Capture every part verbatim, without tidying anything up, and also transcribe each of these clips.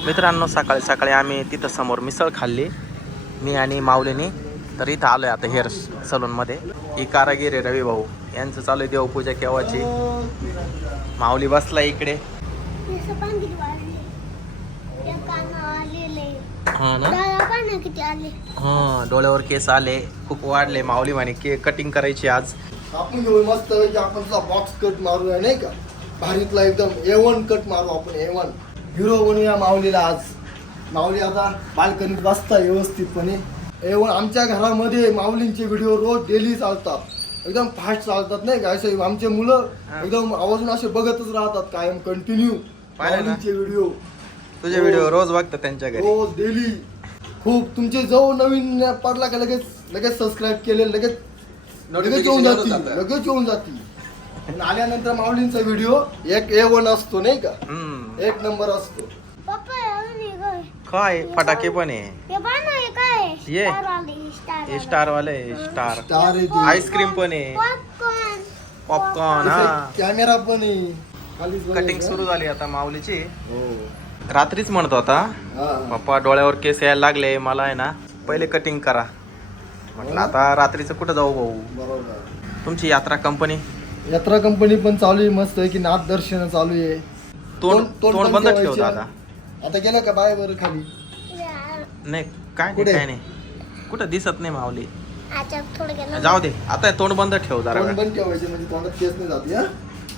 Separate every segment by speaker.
Speaker 1: मित्रांनो, सकाळी सकाळी आम्ही तिथं समोर मिसळ खाल्ली, मी आणि माऊलीनी. तर इथं आलो आहे आता हेअर सलूनमध्ये. ही कारागीर आहे रवी भाऊ, यांचं चालू आहे देवपूजा केव्हाची. माऊली बसला इकडे. हा ना, हा डोळ्यावर केस आले, खूप वाढले. माऊली म्हणे की कटिंग करायची आज.
Speaker 2: आपण घेऊ मस्त आपण तुला बॉक्स कट मारूया नाही का, भारीतला एकदम ए वन कट मारू आपण. ए वन हिरो बनूया माऊलीला आज. माऊली आता बाल्कनीत बसता व्यवस्थितपणे. ए वन आमच्या घरामध्ये माऊलींचे व्हिडिओ रोज डेली चालतात, एकदम फास्ट चालतात नाही का. असे आमचे मुलं एकदम आवाजून असे बघतच राहतात कायम कंटिन्यू माऊलींचे व्हिडिओ.
Speaker 1: तुझे व्हिडिओ रोज बघतात त्यांच्या घरी,
Speaker 2: रोज डेली. खूप तुमचे जो नवीन पडला का लगेच लगेच सबस्क्राईब केले, लगेच लगेच येऊन जातील लगेच येऊन जातील आल्यानंतर माऊलींचा व्हिडिओ एक ए वन असतो नाही का, एक नंबर असतो.
Speaker 1: काय फटाके पण आहे, ये स्टार वाले स्टार
Speaker 2: स्टार
Speaker 1: आईस्क्रीम पण आहे, पॉपकॉर्न. हा,
Speaker 2: कॅमेरा पण आहे खाली.
Speaker 1: कटिंग सुरू झाली आता माऊलीची.
Speaker 2: हो
Speaker 1: रात्रीच म्हणतो आता पप्पा डोळ्यावर केस यायला लागले, मला आहे ना पहिले कटिंग करा. म्हटलं आता रात्रीचं कुठं जाऊ भाऊ.
Speaker 2: बरोबर.
Speaker 1: तुमची यात्रा कंपनी
Speaker 2: यात्रा कंपनी पण चालू आहे मस्त आहे की, नाथ दर्शन चालू आहे.
Speaker 1: तोंड तोंड बंद ठेव दादा.
Speaker 2: आता गेलं का बाय बरं खाली?
Speaker 1: नाही काय नाही काय नाही, कुठं दिसत नाही माऊली.
Speaker 3: थोडं
Speaker 1: जाऊ दे आता तोंड बंद ठेव जरा.
Speaker 2: तोंड बंद ठेवायचे म्हणजे तोंडात केस नाही जाते. हा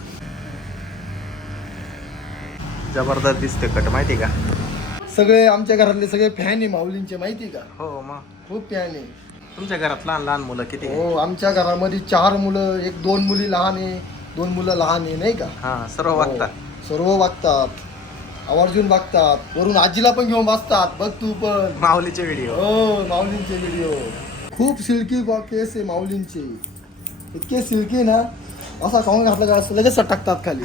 Speaker 1: जबरदस्त दिसते कट, माहिती का.
Speaker 2: सगळे आमच्या घरातले सगळे फॅन आहे माऊलींचे, माहिती का.
Speaker 1: हो मग
Speaker 2: खूप फॅन आहे.
Speaker 1: तुमच्या घरात लहान लहान मुलं किती आहे?
Speaker 2: हो आमच्या घरामध्ये चार मुलं, एक दोन मुली लहान आहे, दोन मुलं लहान आहे नाही का.
Speaker 1: हा सर्व वागतात.
Speaker 2: सर्व वागतात, आवर्जून वागतात. वरून आजीला पण घेऊन बसतात. बघ तू पण
Speaker 1: माऊलीचे व्हिडिओ.
Speaker 2: हो माऊलींचे व्हिडिओ. खूप सिल्की केस आहे माऊलींचे, इतके सिल्की ना, असा खाऊन घातला का असं लगेच सटकतात खाली.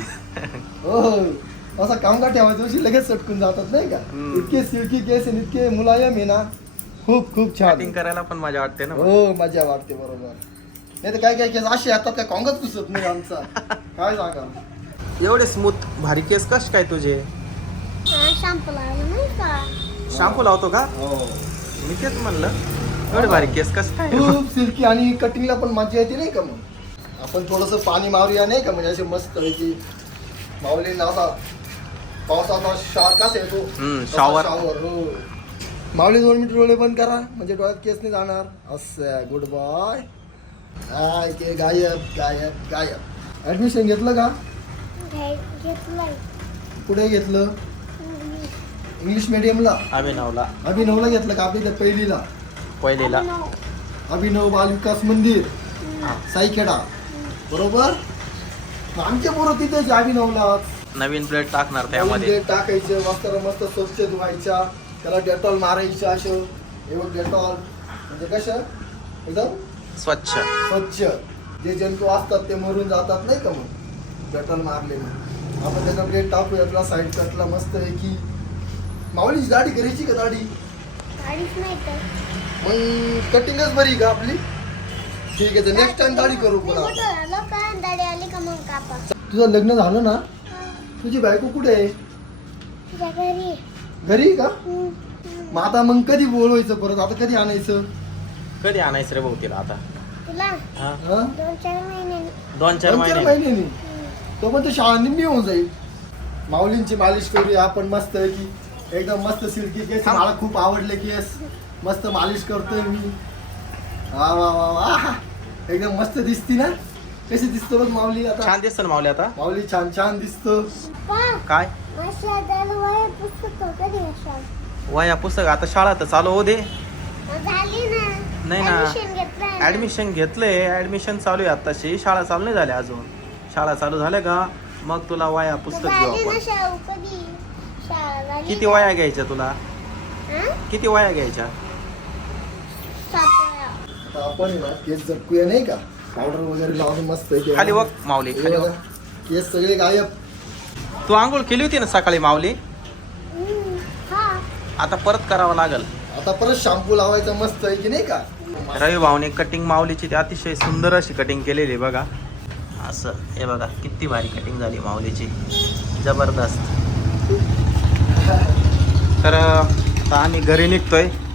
Speaker 2: हो असा कामगा ठेवायच्या दिवशी लगेच सटकून जातात नाही का. इतके सिल्की केस आहे, इतके मुलायम आहे ना, खूप खूप छान.
Speaker 1: कटिंग करायला पण मजा वाटते ना.
Speaker 2: हो मजा वाटते. बरोबर. नाही तर काय काय केस असे येतात काय काँगच घुसत नाही आमचा. काय सांगा,
Speaker 1: एवढे स्मूथ भारी केस कश काय तुझे?
Speaker 3: शॅम्पू लावलं नाही का.
Speaker 1: शॅम्पू लावतो का?
Speaker 2: हो
Speaker 1: मी तेच म्हणलं एवढे भारी केस कस काय.
Speaker 2: खूप सिल्की आणि कटिंगला पण मजा येते नाही का. मग आपण थोडंसं पाणी मारूया नाही का, म्हणजे असे मस्त पैकी माऊलींना असा पावसाचा शारकाच येतो.
Speaker 1: शॉवर.
Speaker 2: हो माऊली दोन मिनिट डोळे बंद करा म्हणजे डोळ्यात केस नाही जाणार. असं गुड बॉय. हाय ते गायब गायब गायब. ऍडमिशन घेतलं का?
Speaker 3: घेतलंय.
Speaker 2: कुठे घेतलं? इंग्लिश मीडियमला.
Speaker 1: अभिनवला.
Speaker 2: अभिनवला घेतलं का? आपल्या पहिलीला
Speaker 1: पहिलीला
Speaker 2: अभिनव बाल विकास मंदिर साईखेडा. बरोबर. आमचे पोरं तिथेच अभिनवला.
Speaker 1: नवीन प्लेट टाकणार त्यामध्ये.
Speaker 2: टाकायचं मस्त मस्त स्वच्छ धुवायच्या, त्याला डेटॉल मारायचं. असं एवढं डेटॉल म्हणजे कसं एकदम
Speaker 1: स्वच्छ
Speaker 2: स्वच्छ. जे जंतू असतात ते मरून जातात नाही का. मग डेटॉल मारले मग आपण त्याचा प्लेट टाकूया. आपला साईड कटला मस्त आहे की. माऊलीची दाढी करायची का? दाढी
Speaker 3: गाडीच नाही तर
Speaker 2: मग कटिंगच बरी का आपली. ठीक आहे, नेक्स्ट टाइम दाढी करू पुन्हा.
Speaker 3: झालं का दाढी आली का मग कापा.
Speaker 2: तुझं लग्न झालं ना? तुझी बायको कुठे आहे?
Speaker 3: तुझ्या घरी.
Speaker 2: घरी का? मग आता मग कधी बोलवायचं परत? आता कधी आणायचं?
Speaker 1: कधी आणायचं रे भाऊ तिला आता?
Speaker 3: तुला
Speaker 1: हा?
Speaker 3: दोन चार महिने.
Speaker 1: दोन चार
Speaker 2: दोन चार
Speaker 1: महिने.
Speaker 2: महिन्यांनी तो पण तो शाळा निम्मी होऊन जाईल. माऊलींची मालिश करूया आपण मस्त की, एकदम मस्त सिल्की केस. मला खूप आवडले केस, मस्त मालिश करतोय मी. वा वा वा वा, एकदम मस्त दिसती ना. कशी दिसतो बघ माऊली आता.
Speaker 1: छान दिसतो ना माऊली आता.
Speaker 2: माऊली छान छान दिसतो.
Speaker 1: काय
Speaker 3: पुस्तक कधी असाल.
Speaker 1: वया पुस्तक आता शाळा तर चालू होऊ दे.
Speaker 3: झाली ना.
Speaker 1: नाही ना,
Speaker 3: Admission घेतलंय.
Speaker 1: ऍडमिशन घेतलंय. ऍडमिशन चालू आहे आताशी. शाळा चालू नाही झाल्या अजून. शाळा चालू झाल्या का मग तुला वया पुस्तक घेऊ
Speaker 3: झाली ना
Speaker 1: आपण.
Speaker 3: शाळा कधी. शाळा झाली.
Speaker 1: किती वया घ्यायच्या तुला?
Speaker 3: हा?
Speaker 1: किती वया घ्यायच्या?
Speaker 3: सात वेळा.
Speaker 2: आता आपण ना केस जपकूया नाही का, पावडर वगैरे लावून मस्त आहे.
Speaker 1: खाली बघ माऊली,
Speaker 2: हे
Speaker 1: खाली
Speaker 2: बघा,
Speaker 1: बघ.
Speaker 2: केस सगळे गायब.
Speaker 1: तू आंघोळ केली होती ना सकाळी माऊली?
Speaker 3: हम्म, हा.
Speaker 1: आता परत करावं लागल.
Speaker 2: आता परत शॅम्पू लावायचा मस्त आहे की नाही का.
Speaker 1: रवी भाऊने कटिंग माऊलीची ती अतिशय सुंदर अशी कटिंग केलेली आहे बघा. असं हे बघा किती भारी कटिंग झाली माऊलीची, जबरदस्त. तर आता आम्ही घरी निघतोय